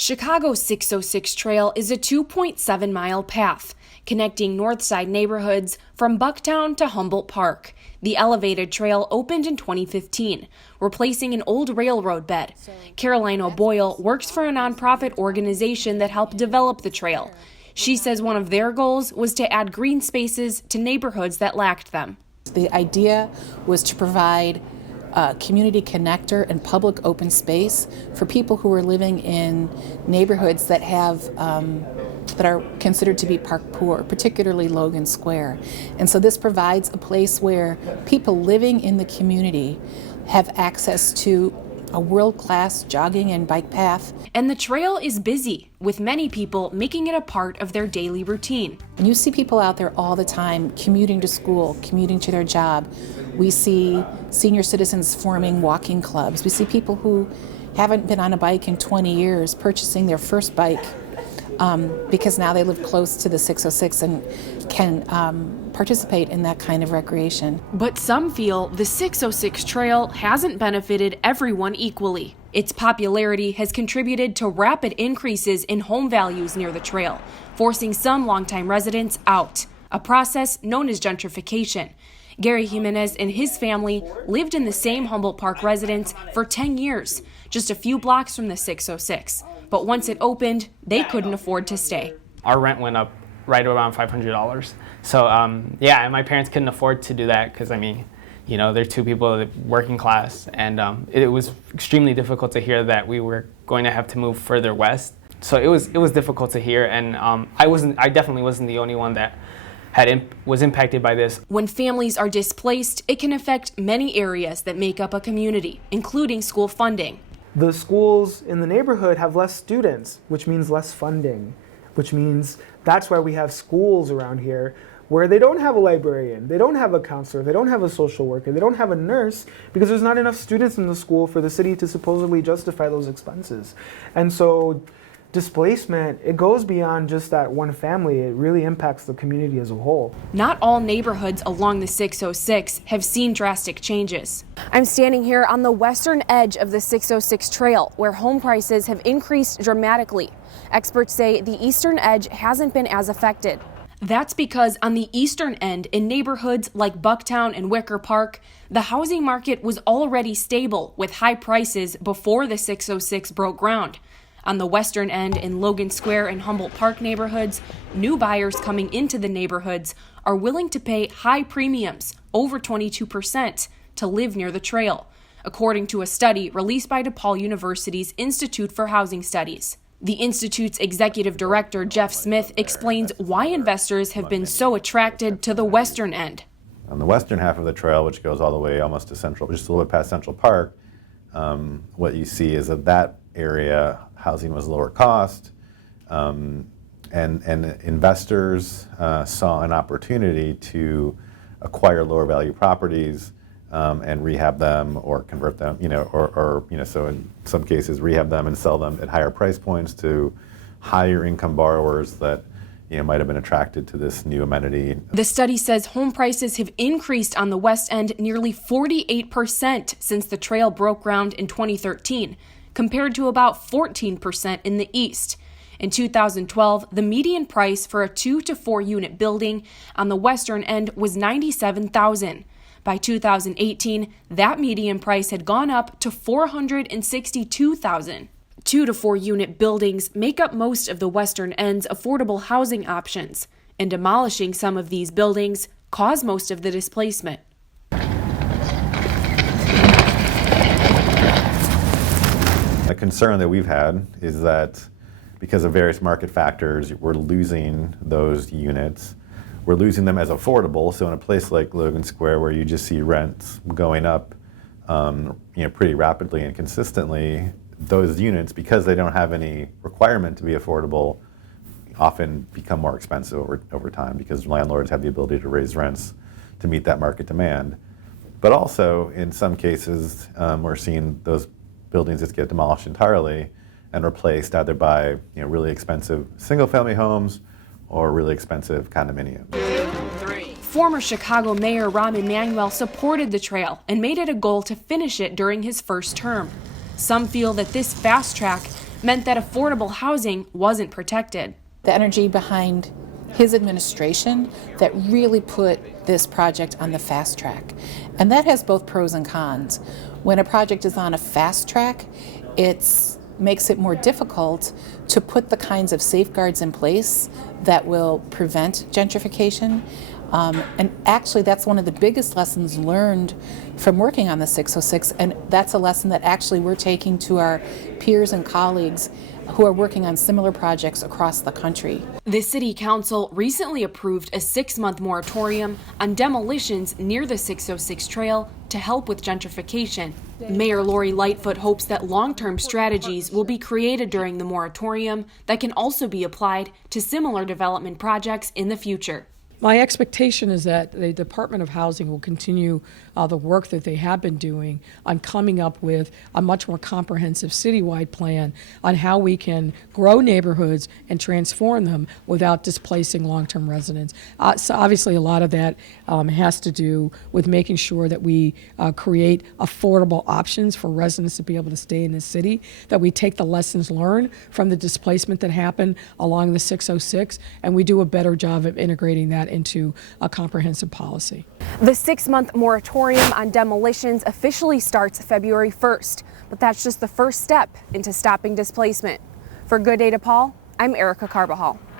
Chicago's 606 Trail is a 2.7-mile path connecting Northside neighborhoods from Bucktown to Humboldt Park. The elevated trail opened in 2015, replacing an old railroad bed. Caroline O'Boyle works for a nonprofit organization that helped develop the trail. She says one of their goals was to add green spaces to neighborhoods that lacked them. The idea was to provide a community connector and public open space for people who are living in neighborhoods that that are considered to be park poor, particularly Logan Square. And so this provides a place where people living in the community have access to a world-class jogging and bike path. And the trail is busy, with many people making it a part of their daily routine. And you see people out there all the time commuting to school, commuting to their job. We see senior citizens forming walking clubs. We see people who haven't been on a bike in 20 years purchasing their first bike because now they live close to the 606 and can participate in that kind of recreation. But some feel the 606 Trail hasn't benefited everyone equally. Its popularity has contributed to rapid increases in home values near the trail, forcing some longtime residents out, a process known as gentrification. Gary Jimenez and his family lived in the same Humboldt Park residence for 10 years, just a few blocks from the 606. But once it opened, they couldn't afford to stay. Our rent went up right around $500. So yeah, and my parents couldn't afford to do that because, I mean, you know, they're two people working class, and it was extremely difficult to hear that we were going to have to move further west. So it was difficult to hear, and I definitely wasn't the only one that was impacted by this. When families are displaced, it can affect many areas that make up a community, including school funding. The schools in the neighborhood have less students, which means less funding, which means that's why we have schools around here where they don't have a librarian, they don't have a counselor, they don't have a social worker, they don't have a nurse, because there's not enough students in the school for the city to supposedly justify those expenses. And so displacement, it goes beyond just that one family. It really impacts the community as a whole. Not all neighborhoods along the 606 have seen drastic changes. I'm standing here on the western edge of the 606 Trail, where home prices have increased dramatically. Experts say the eastern edge hasn't been as affected. That's because on the eastern end, in neighborhoods like Bucktown and Wicker Park, the housing market was already stable with high prices before the 606 broke ground. On the western end, in Logan Square and Humboldt Park neighborhoods, new buyers coming into the neighborhoods are willing to pay high premiums, over 22%, to live near the trail, according to a study released by DePaul University's Institute for Housing Studies. The Institute's executive director, Jeff Smith, explains why investors have been so attracted to the western end. On the western half of the trail, which goes all the way almost to Central, just a little bit past Central Park, what you see is that area, housing was lower cost, and investors saw an opportunity to acquire lower value properties and rehab them or convert them, so in some cases rehab them and sell them at higher price points to higher income borrowers that might have been attracted to this new amenity. The study says home prices have increased on the west end nearly 48% since the trail broke ground in 2013, compared to about 14% in the east. In 2012, the median price for a 2 to 4 unit building on the western end was $97,000. By 2018, that median price had gone up to $462,000. 2 to 4 unit buildings make up most of the western end's affordable housing options, and demolishing some of these buildings caused most of the displacement. The concern that we've had is that because of various market factors, we're losing those units. We're losing them as affordable. So in a place like Logan Square, where you just see rents going up pretty rapidly and consistently, those units, because they don't have any requirement to be affordable, often become more expensive over time because landlords have the ability to raise rents to meet that market demand. But also, in some cases, we're seeing those buildings just get demolished entirely and replaced either by really expensive single-family homes or really expensive condominiums. Former Chicago Mayor Rahm Emanuel supported the trail and made it a goal to finish it during his first term. Some feel that this fast track meant that affordable housing wasn't protected. The energy behind his administration that really put this project on the fast track. And that has both pros and cons. When a project is on a fast track, it makes it more difficult to put the kinds of safeguards in place that will prevent gentrification. And actually, that's one of the biggest lessons learned from working on the 606, and that's a lesson that actually we're taking to our peers and colleagues who are working on similar projects across the country. The City Council recently approved a 6-month moratorium on demolitions near the 606 trail to help with gentrification. Mayor Lori Lightfoot hopes that long-term strategies will be created during the moratorium that can also be applied to similar development projects in the future. My expectation is that the Department of Housing will continue the work that they have been doing on coming up with a much more comprehensive citywide plan on how we can grow neighborhoods and transform them without displacing long-term residents. So obviously a lot of that has to do with making sure that we create affordable options for residents to be able to stay in the city, that we take the lessons learned from the displacement that happened along the 606, and we do a better job of integrating that into a comprehensive policy. The 6-month moratorium on demolitions officially starts February 1st, but that's just the first step into stopping displacement. For Good Day DePaul, I'm Erica Carbajal.